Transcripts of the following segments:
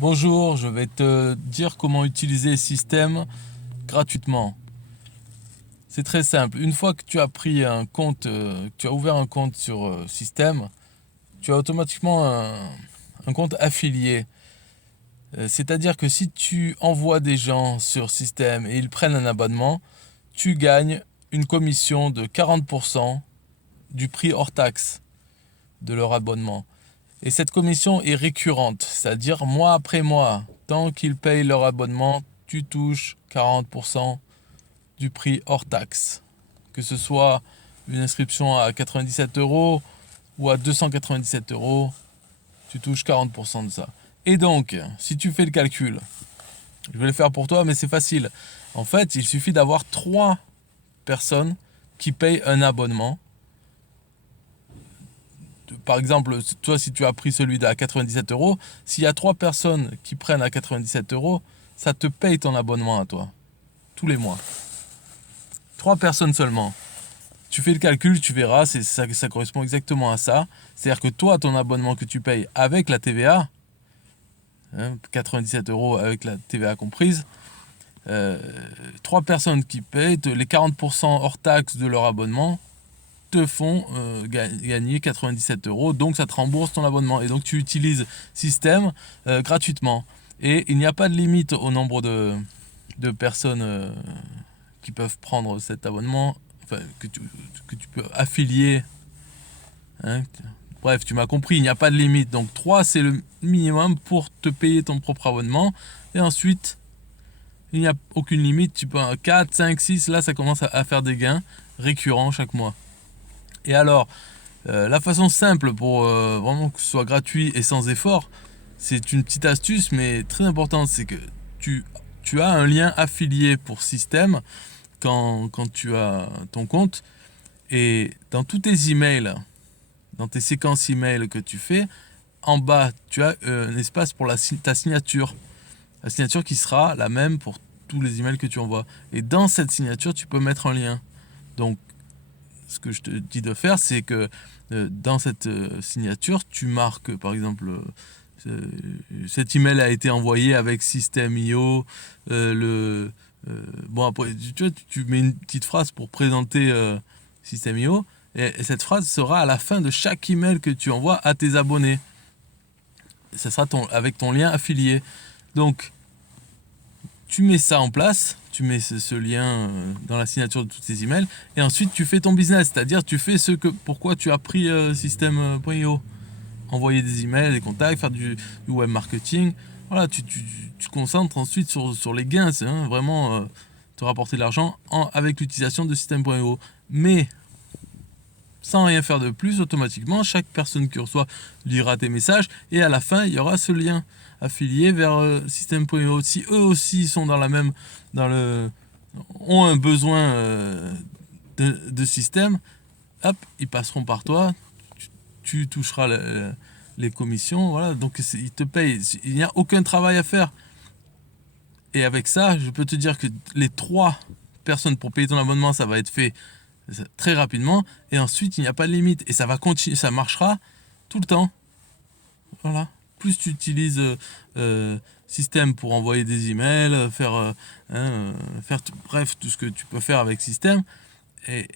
Bonjour, je vais te dire comment utiliser Système gratuitement. C'est très simple. Une fois que tu as pris un compte, que tu as ouvert un compte sur Système, tu as automatiquement un compte affilié. C'est-à-dire que si tu envoies des gens sur Système et ils prennent un abonnement, tu gagnes une commission de 40% du prix hors taxe de leur abonnement. Et cette commission est récurrente, c'est-à-dire mois après mois. Tant qu'ils payent leur abonnement, tu touches 40% du prix hors taxe. Que ce soit une inscription à 97 euros ou à 297 euros, tu touches 40% de ça. Et donc, si tu fais le calcul, je vais le faire pour toi, mais c'est facile. En fait, il suffit d'avoir 3 personnes qui payent un abonnement. Par exemple, toi, si tu as pris celui à 97 euros, s'il y a 3 personnes qui prennent à 97 euros, ça te paye ton abonnement à toi, tous les mois. 3 personnes seulement. Tu fais le calcul, tu verras, ça correspond exactement à ça. C'est-à-dire que toi, ton abonnement que tu payes avec la TVA, 97 euros avec la TVA comprise, 3 personnes qui payent les 40% hors taxe de leur abonnement, te font gagner 97 euros. Donc ça te rembourse ton abonnement. Et donc tu utilises Système gratuitement. Et il n'y a pas de limite au nombre de personnes qui peuvent prendre cet abonnement, enfin, que tu peux affilier. Hein. Bref, tu m'as compris, il n'y a pas de limite. Donc 3 c'est le minimum pour te payer ton propre abonnement. Et ensuite, il n'y a aucune limite. Tu peux 4, 5, 6, là ça commence à faire des gains récurrents chaque mois. Et alors, la façon simple pour vraiment que ce soit gratuit et sans effort, c'est une petite astuce, mais très importante, c'est que tu, tu as un lien affilié pour Système quand tu as ton compte. Et dans tous tes emails, dans tes séquences emails que tu fais, en bas, tu as un espace pour ta signature. La signature qui sera la même pour tous les emails que tu envoies. Et dans cette signature, tu peux mettre un lien. Donc, ce que je te dis de faire, c'est que dans cette signature, tu marques, par exemple, cet email a été envoyé avec System.io. Bon, après, tu mets une petite phrase pour présenter System.io. Et cette phrase sera à la fin de chaque email que tu envoies à tes abonnés. Ça sera avec ton lien affilié. Donc, tu mets ça en place, tu mets ce lien dans la signature de tous tes emails, et ensuite tu fais ton business, c'est-à-dire tu fais pourquoi tu as pris System.io. Envoyer des emails, des contacts, faire du web marketing. Voilà, tu concentres ensuite sur les gains, c'est vraiment te rapporter de l'argent avec l'utilisation de System.io. Mais sans rien faire de plus, automatiquement, chaque personne qui reçoit lira tes messages et à la fin, il y aura ce lien affilié vers System.io. Si eux aussi sont ont un besoin de système, hop, ils passeront par toi, tu toucheras les commissions, voilà, donc ils te payent. Il n'y a aucun travail à faire. Et avec ça, je peux te dire que les 3 personnes pour payer ton abonnement, ça va être fait très rapidement. Et ensuite, il n'y a pas de limite. Et ça va continuer, ça marchera tout le temps. Voilà. Plus tu utilises Système pour envoyer des emails, bref, tout ce que tu peux faire avec Système. Et,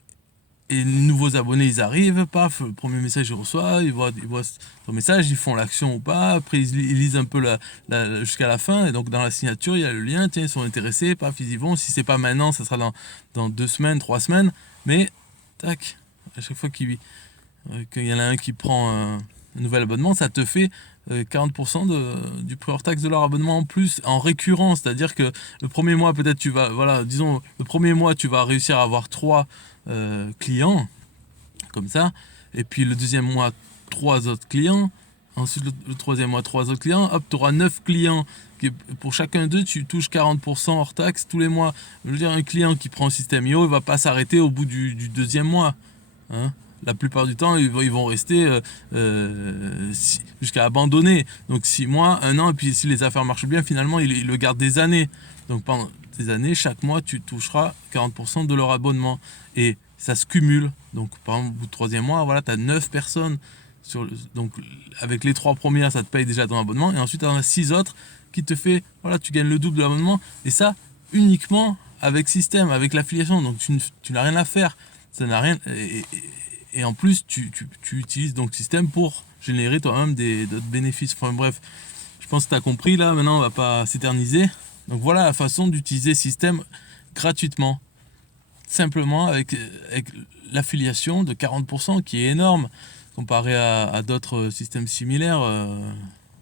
et les nouveaux abonnés, ils arrivent, paf, le premier message ils reçoivent, ils voient ton message, ils font l'action ou pas, après ils lisent un peu jusqu'à la fin, et donc dans la signature, il y a le lien, tiens, ils sont intéressés, paf, ils y vont, si c'est pas maintenant, ça sera dans 2 semaines, 3 semaines, mais, tac, à chaque fois qu'il y en a un qui prend un nouvel abonnement, ça te fait 40% du prix hors taxe de leur abonnement en plus, en récurrent, c'est-à-dire que le premier mois, peut-être disons, le premier mois, tu vas réussir à avoir 3 clients, comme ça, et puis le deuxième mois, 3 autres clients, ensuite le troisième mois, 3 autres clients, hop, tu auras 9 clients, pour chacun d'eux, tu touches 40% hors taxe tous les mois. Je veux dire, un client qui prend System.io, il va pas s'arrêter au bout du deuxième mois. Hein. La plupart du temps, ils vont rester jusqu'à abandonner. Donc 6 mois, 1 an, et puis si les affaires marchent bien, finalement, ils le gardent des années. Donc pendant des années, chaque mois, tu toucheras 40% de leur abonnement. Et ça se cumule. Donc par exemple, au bout du troisième mois, voilà, tu as 9 personnes Donc avec les 3 premières, ça te paye déjà ton abonnement. Et ensuite, tu en as 6 autres qui te fait, voilà, tu gagnes le double de l'abonnement. Et ça, uniquement avec système, avec l'affiliation. Donc tu n'as rien à faire. Ça n'a rien. Et en plus, tu utilises donc système pour générer toi-même d'autres bénéfices. Enfin bref, je pense que tu as compris là. Maintenant, on va pas s'éterniser. Donc voilà la façon d'utiliser système gratuitement. Simplement avec l'affiliation de 40% qui est énorme comparé à d'autres systèmes similaires.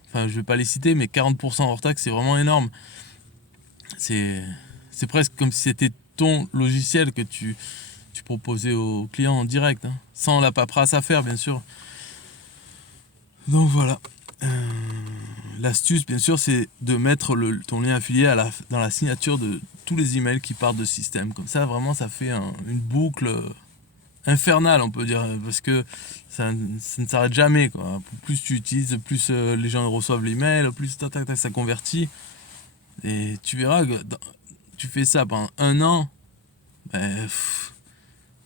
Enfin, je vais pas les citer, mais 40% hors taxe, c'est vraiment énorme. C'est presque comme si c'était ton logiciel que tu proposais au client en direct, hein, sans la paperasse à faire, bien sûr. Donc voilà. L'astuce, bien sûr, c'est de mettre ton lien affilié dans la signature de tous les emails qui partent de système. Comme ça, vraiment, ça fait une boucle infernale, on peut dire, parce que ça ne s'arrête jamais, quoi. Plus tu utilises, plus les gens reçoivent l'email, plus tac, tac, tac, ça convertit. Et tu verras que tu fais ça pendant 1 an, ben,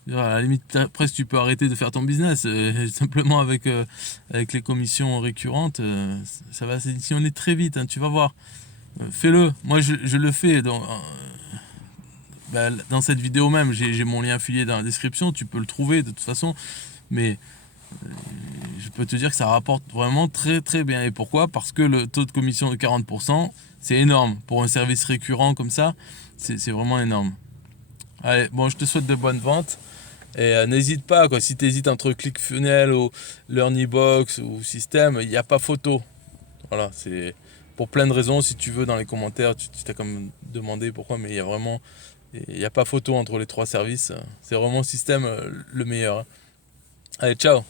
à la limite, presque tu peux arrêter de faire ton business. Simplement avec les commissions récurrentes, ça va s'additionner très vite, hein, tu vas voir. Fais-le. Moi, je le fais. Dans cette vidéo même, j'ai mon lien affilié dans la description. Tu peux le trouver de toute façon. Mais je peux te dire que ça rapporte vraiment très très bien. Et pourquoi ? Parce que le taux de commission de 40%, c'est énorme. Pour un service récurrent comme ça, c'est vraiment énorme. Allez, bon, je te souhaite de bonnes ventes. Et n'hésite pas, quoi, si tu hésites entre ClickFunnels ou LearnyBox ou System, il n'y a pas photo. Voilà, c'est pour plein de raisons. Si tu veux, dans les commentaires, tu t'as comme demandé pourquoi, mais il n'y a pas photo entre les 3 services. C'est vraiment System le meilleur, hein. Allez, ciao!